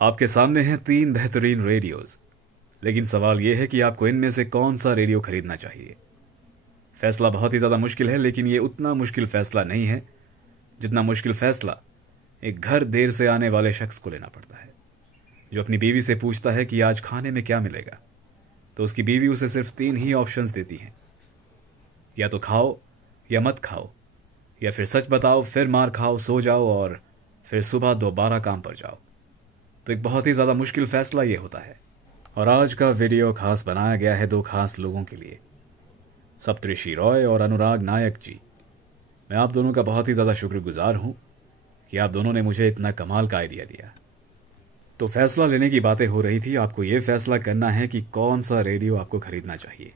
आपके सामने हैं 3 बेहतरीन रेडियोस, लेकिन सवाल यह है कि आपको इनमें से कौन सा रेडियो खरीदना चाहिए। फैसला बहुत ही ज़्यादा मुश्किल है, लेकिन ये उतना मुश्किल फैसला नहीं है जितना मुश्किल फैसला एक घर देर से आने वाले शख्स को लेना पड़ता है, जो अपनी बीवी से पूछता है कि आज खाने में क्या मिलेगा, तो उसकी बीवी उसे सिर्फ 3 ही ऑप्शंस देती हैं, या तो खाओ या मत खाओ, या फिर सच बताओ फिर मार खाओ, सो जाओ और फिर सुबह दोबारा काम पर जाओ। तो एक बहुत ही ज़्यादा मुश्किल फैसला ये होता है। और आज का वीडियो खास बनाया गया है 2 खास लोगों के लिए, सप्तऋषि रॉय और अनुराग नायक जी। मैं आप दोनों का बहुत ही ज़्यादा शुक्रगुजार हूं कि आप दोनों ने मुझे इतना कमाल का आइडिया दिया। तो फैसला लेने की बातें हो रही थी, आपको ये फैसला करना है कि कौन सा रेडियो आपको खरीदना चाहिए।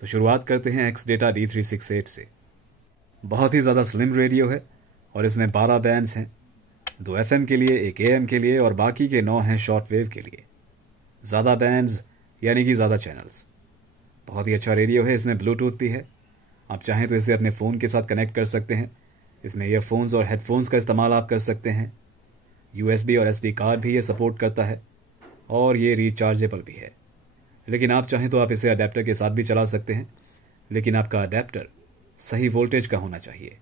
तो शुरुआत करते हैं एक्सडेटा D368 से। बहुत ही ज़्यादा स्लिम रेडियो है और इसमें 12 बैंड्स हैं, 2 FM के लिए, 1 AM के लिए और बाकी के 9 हैं शॉर्ट वेव के लिए। ज़्यादा बैंड्स यानी कि ज़्यादा चैनल्स। बहुत ही अच्छा रेडियो है। इसमें ब्लूटूथ भी है, आप चाहें तो इसे अपने फ़ोन के साथ कनेक्ट कर सकते हैं। इसमें ईयरफोन्स और हेडफोन्स का इस्तेमाल आप कर सकते हैं। USB और SD कार्ड भी ये सपोर्ट करता है और ये रिचार्जेबल भी है। लेकिन आप चाहें तो आप इसे अडेप्टर के साथ भी चला सकते हैं, लेकिन आपका अडेप्टर सही वोल्टेज का होना चाहिए।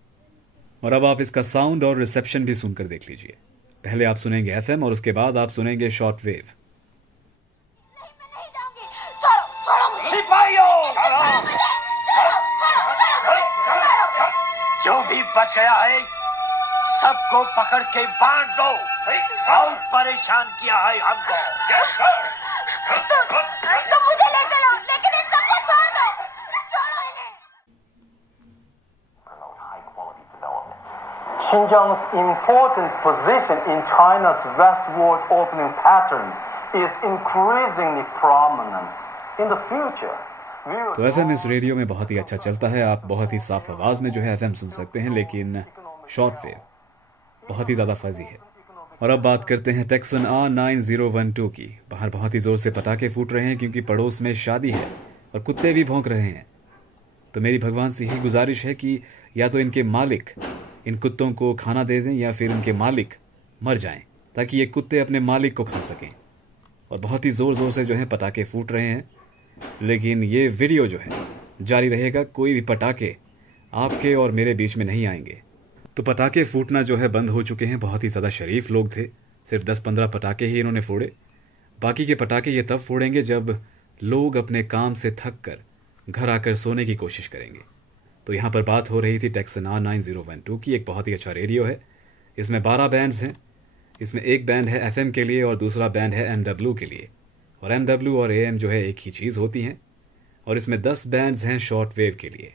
और अब आप इसका साउंड और रिसेप्शन भी सुनकर देख लीजिए। पहले आप सुनेंगे FM और उसके बाद आप सुनेंगे शॉर्ट वेव। जो भी बच गया है सबको पकड़ के बांध दो। बहुत परेशान किया है हमको। तुम मुझे ले चलो, लेकिन इन सबको छोड़ दो। छोड़ो इन्हें। Xinjiang's important position in China's westward opening pattern is increasingly prominent. In the future, तो FM इस रेडियो में बहुत ही अच्छा चलता है। आप बहुत ही साफ आवाज़ में जो है FM सुन सकते हैं, लेकिन शॉर्ट वेव बहुत ही ज़्यादा फजी है। और अब बात करते हैं टेक्सन R9012 की। बाहर बहुत ही ज़ोर से पटाखे फूट रहे हैं क्योंकि पड़ोस में शादी है और कुत्ते भी भौंक रहे हैं। तो मेरी भगवान से ही गुजारिश है कि या तो इनके मालिक इन कुत्तों को खाना दे दें या फिर इनके मालिक मर जाएं, ताकि ये कुत्ते अपने मालिक को खा सकें। और बहुत ही ज़ोर ज़ोर से जो है पटाखे फूट रहे हैं, लेकिन ये वीडियो जो है जारी रहेगा। कोई भी पटाखे आपके और मेरे बीच में नहीं आएंगे। तो पटाखे फूटना जो है बंद हो चुके हैं। बहुत ही ज़्यादा शरीफ लोग थे, सिर्फ 10-15 पटाखे ही इन्होंने फोड़े। बाकी के पटाखे ये तब फोड़ेंगे जब लोग अपने काम से थक कर घर आकर सोने की कोशिश करेंगे। तो यहाँ पर बात हो रही थी टेक्सन R9012 की। एक बहुत ही अच्छा रेडियो है। इसमें 12 बैंड्स हैं। इसमें एक बैंड है FM के लिए और दूसरा बैंड है MW के लिए। और MW और AM जो है एक ही चीज़ होती हैं। और इसमें 10 बैंड्स हैं शॉर्ट वेव के लिए।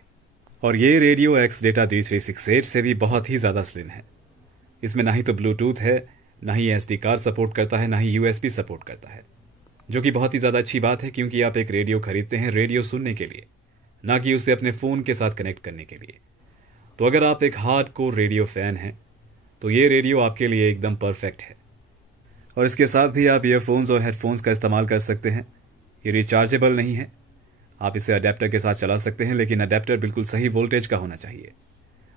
और ये रेडियो एक्सडेटा D368 से भी बहुत ही ज़्यादा स्लिम है। इसमें ना ही तो ब्लूटूथ है, ना ही SD कार्ड सपोर्ट करता है, ना ही USB सपोर्ट करता है, जो कि बहुत ही ज़्यादा अच्छी बात है क्योंकि आप एक रेडियो खरीदते हैं रेडियो सुनने के लिए, ना कि उसे अपने फ़ोन के साथ कनेक्ट करने के लिए। तो अगर आप एक हार्डकोर रेडियो फ़ैन हैं तो ये रेडियो आपके लिए एकदम परफेक्ट है। और इसके साथ भी आप ईयरफोन्स और हेडफोन्स का इस्तेमाल कर सकते हैं। ये रिचार्जेबल नहीं है, आप इसे अडेप्टर के साथ चला सकते हैं, लेकिन अडेप्टर बिल्कुल सही वोल्टेज का होना चाहिए।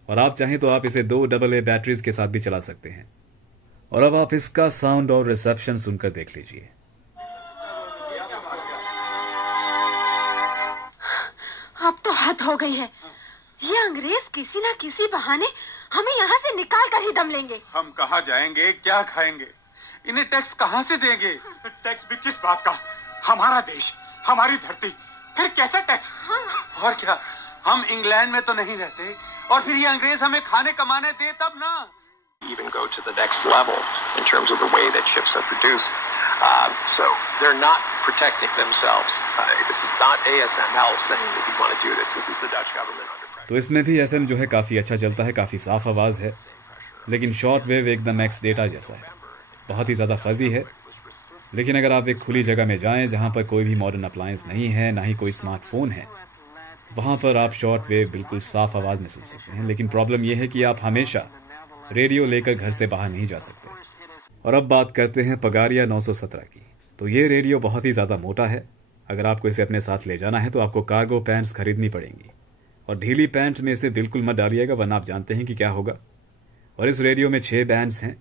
और आप चाहें तो आप इसे 2 AA बैटरीज के साथ भी चला सकते हैं। और अब आप इसका साउंड और रिसेप्शन सुनकर देख लीजिए। अब तो हद हो गई है। ये अंग्रेज किसी ना किसी बहाने हमें यहाँ से निकाल कर ही दम लेंगे। हम कहाँ जाएंगे, क्या खाएंगे, इन्हें टैक्स कहाँ से देंगे? टैक्स भी किस बात का? हमारा देश, हमारी धरती, फिर कैसे टैक्स? हाँ। और क्या, हम इंग्लैंड में तो नहीं रहते, और फिर ये अंग्रेज हमें खाने कमाने दे तब ना। Even go to the next level in terms of the way that ships are produced. So they're not protecting themselves. This is not ASML saying that we want to do this. This is the Dutch government under pressure. तो इसमें भी FM जो है काफ़ी अच्छा चलता है, काफ़ी साफ आवाज़ है, लेकिन शॉर्ट वेव एकदम एक्स डेटा जैसा है, बहुत ही ज़्यादा फजी है। लेकिन अगर आप एक खुली जगह में जाएं जहां पर कोई भी मॉडर्न अप्लायंस नहीं है, ना ही कोई स्मार्टफोन है, वहां पर आप शॉर्ट वेव बिल्कुल साफ आवाज़ में सुन सकते हैं। लेकिन प्रॉब्लम यह है कि आप हमेशा रेडियो लेकर घर से बाहर नहीं जा सकते। और अब बात करते हैं पगारिया 917 की। तो ये रेडियो बहुत ही ज़्यादा मोटा है। अगर आपको इसे अपने साथ ले जाना है तो आपको कार्गो पैंट्स खरीदनी पड़ेंगी। और ढीली पैंट में इसे बिल्कुल मत डालिएगा, वरना आप जानते हैं कि क्या होगा। और इस रेडियो में 6 बैंड्स हैं।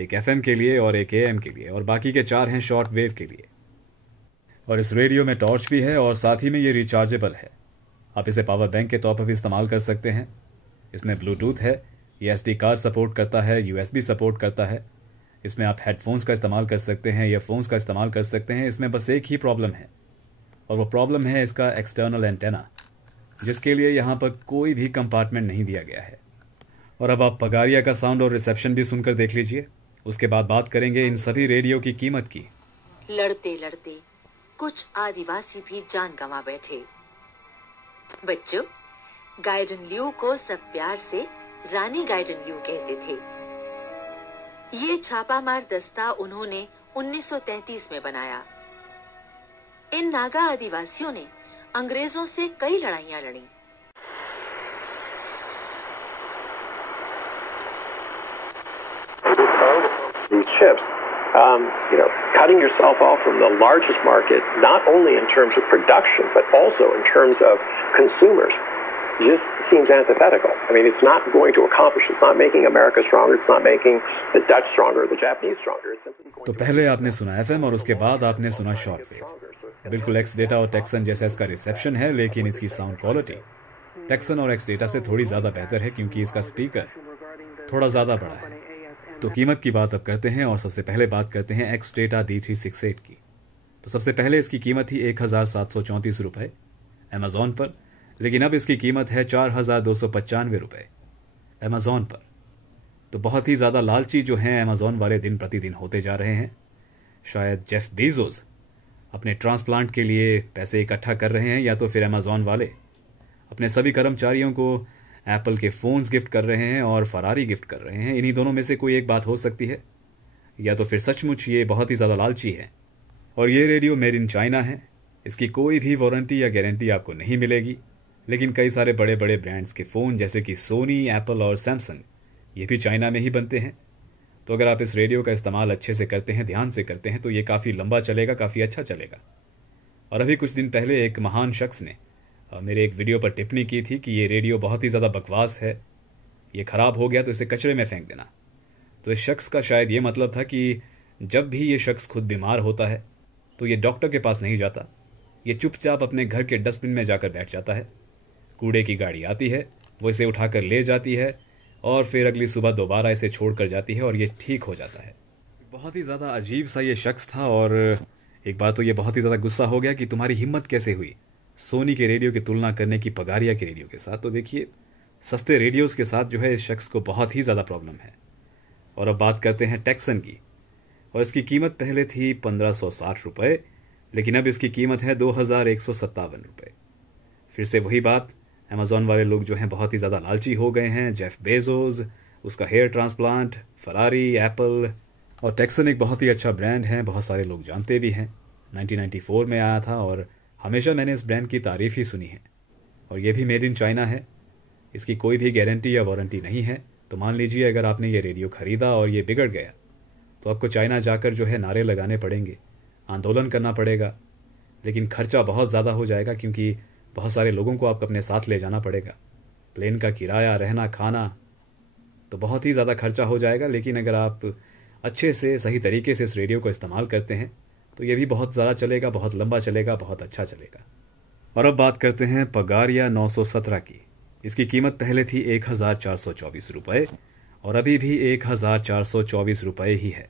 एक FM के लिए और एक AM के लिए, और बाकी के 4 हैं शॉर्ट वेव के लिए। और इस रेडियो में टॉर्च भी है और साथ ही में ये रिचार्जेबल है। आप इसे पावर बैंक के तौर पर भी इस्तेमाल कर सकते हैं। इसमें ब्लूटूथ है, ये SD कार्ड सपोर्ट करता है, USB सपोर्ट करता है। इसमें आप हेडफोन्स का इस्तेमाल कर सकते हैं, ईयरफोन्स का इस्तेमाल कर सकते हैं। इसमें बस एक ही प्रॉब्लम है, और वो प्रॉब्लम है इसका एक्सटर्नल एंटेना, जिसके लिए यहाँ पर कोई भी कंपार्टमेंट नहीं दिया गया है। और अब आप पगारिया का साउंड और रिसेप्शन भी सुनकर देख लीजिए। उसके बाद बात करेंगे इन सभी रेडियो की कीमत की। लड़ते लड़ते कुछ आदिवासी भी जान गंवा बैठे। बच्चों, गाइडन ल्यू को सब प्यार से रानी गाइडन ल्यू कहते थे। ये छापामार दस्ता उन्होंने 1933 में बनाया। इन नागा आदिवासियों ने अंग्रेजों से कई लड़ाइयां लड़ी। These chips, cutting yourself off from the largest market, not only in terms of production, but also in terms of consumers, just seems antithetical. I mean, it's not going to accomplish. It's not making America stronger. It's not making the Dutch stronger, the Japanese stronger. It's simply going तो पहले आपने सुना FM और उसके बाद आपने सुना shortwave. बिल्कुल एक्स डेटा और टेक्सन जैसा इसका रिसेप्शन है, लेकिन इसकी साउंड क्वालिटी टेक्सन और एक्स डेटा से थोड़ी ज़्यादा बेहतर है, क्योंकि इसका स्पीकर थोड़ा ज़्यादा बड़ा है। तो कीमत की बात अब करते हैं, और सबसे पहले बात करते हैं एक्स डेटा D368 की। तो सबसे पहले इसकी कीमत थी 1734 रुपये अमेजोन पर, लेकिन अब इसकी कीमत है 4295 रुपये अमेजोन पर। तो बहुत ही ज़्यादा लालची जो हैं अमेजोन वाले दिन प्रतिदिन होते जा रहे हैं। शायद जेफ बेजोस अपने ट्रांसप्लांट के लिए पैसे इकट्ठा कर रहे हैं, या तो फिर अमेजोन वाले अपने सभी कर्मचारियों को एप्पल के फ़ोन्स गिफ्ट कर रहे हैं और फरारी गिफ्ट कर रहे हैं। इन्हीं दोनों में से कोई एक बात हो सकती है, या तो फिर सचमुच ये बहुत ही ज़्यादा लालची है। और ये रेडियो मेड इन चाइना है। इसकी कोई भी वारंटी या गारंटी आपको नहीं मिलेगी, लेकिन कई सारे बड़े बड़े ब्रांड्स के फ़ोन जैसे कि सोनी, एप्पल और सैमसंग, ये भी चाइना में ही बनते हैं। तो अगर आप इस रेडियो का इस्तेमाल अच्छे से करते हैं, ध्यान से करते हैं, तो ये काफ़ी लंबा चलेगा, काफ़ी अच्छा चलेगा। और अभी कुछ दिन पहले एक महान शख्स ने मेरे एक वीडियो पर टिप्पणी की थी कि ये रेडियो बहुत ही ज़्यादा बकवास है, ये ख़राब हो गया तो इसे कचरे में फेंक देना। तो इस शख्स का शायद ये मतलब था कि जब भी ये शख्स खुद बीमार होता है तो ये डॉक्टर के पास नहीं जाता, ये चुपचाप अपने घर के डस्टबिन में जाकर बैठ जाता है। कूड़े की गाड़ी आती है, वो इसे उठाकर ले जाती है और फिर अगली सुबह दोबारा इसे छोड़ कर जाती है और ये ठीक हो जाता है। बहुत ही ज़्यादा अजीब सा ये शख्स था। और एक बार तो ये बहुत ही ज़्यादा गुस्सा हो गया कि तुम्हारी हिम्मत कैसे हुई सोनी के रेडियो की तुलना करने की पगारिया के रेडियो के साथ। तो देखिए, सस्ते रेडियोज़ के साथ जो है इस शख्स को बहुत ही ज़्यादा प्रॉब्लम है। और अब बात करते हैं टेक्सन की। और इसकी कीमत पहले थी 1560 रुपये, लेकिन अब इसकी कीमत है 2157 रुपये। फिर से वही बात, अमेजोन वाले लोग जो हैं बहुत ही ज़्यादा लालची हो गए हैं। जेफ बेजोस, उसका हेयर ट्रांसप्लांट, फरारी, एप्पल और टेक्सन एक बहुत ही अच्छा ब्रांड है, बहुत सारे लोग जानते भी हैं। 1994 में आया था और हमेशा मैंने इस ब्रांड की तारीफ़ ही सुनी है। और ये भी मेड इन चाइना है, इसकी कोई भी गारंटी या वारंटी नहीं है। तो मान लीजिए अगर आपने ये रेडियो ख़रीदा और ये बिगड़ गया तो आपको चाइना जाकर जो है नारे लगाने पड़ेंगे, आंदोलन करना पड़ेगा, लेकिन खर्चा बहुत ज़्यादा हो जाएगा, क्योंकि बहुत सारे लोगों को आपको अपने साथ ले जाना पड़ेगा। प्लेन का किराया, रहना, खाना, तो बहुत ही ज़्यादा खर्चा हो जाएगा। लेकिन अगर आप अच्छे से सही तरीके से इस रेडियो को इस्तेमाल करते हैं तो ये भी बहुत ज़्यादा चलेगा, बहुत लंबा चलेगा, बहुत अच्छा चलेगा। और अब बात करते हैं पगारिया 917 की। इसकी कीमत पहले थी 1424 रुपये और अभी भी 1424 रुपये ही है।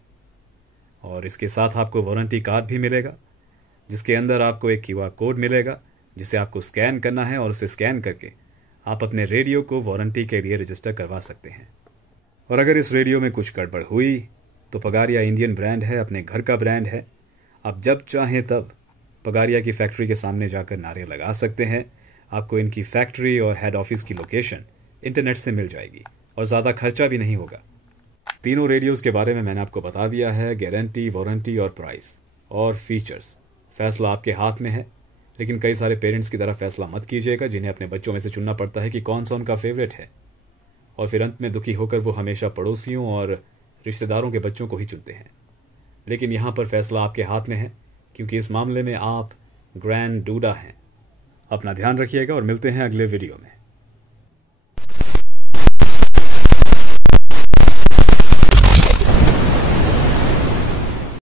और इसके साथ आपको वारंटी कार्ड भी मिलेगा, जिसके अंदर आपको एक QR कोड मिलेगा, जिसे आपको स्कैन करना है और उसे स्कैन करके आप अपने रेडियो को वारंटी के लिए रजिस्टर करवा सकते हैं। और अगर इस रेडियो में कुछ गड़बड़ हुई तो पगारिया इंडियन ब्रांड है, अपने घर का ब्रांड है। आप जब चाहें तब पगारिया की फैक्ट्री के सामने जाकर नारे लगा सकते हैं। आपको इनकी फैक्ट्री और हेड ऑफिस की लोकेशन इंटरनेट से मिल जाएगी और ज़्यादा खर्चा भी नहीं होगा। तीनों रेडियोज़ के बारे में मैंने आपको बता दिया है, गारंटी, वारंटी और प्राइस और फीचर्स। फैसला आपके हाथ में है, लेकिन कई सारे पेरेंट्स की तरह फैसला मत कीजिएगा, जिन्हें अपने बच्चों में से चुनना पड़ता है कि कौन सा उनका फेवरेट है, और फिर अंत में दुखी होकर वो हमेशा पड़ोसियों और रिश्तेदारों के बच्चों को ही चुनते हैं। लेकिन यहाँ पर फैसला आपके हाथ में है, क्योंकि इस मामले में आप ग्रैंड डूडा हैं। अपना ध्यान रखिएगा और मिलते हैं अगले वीडियो में।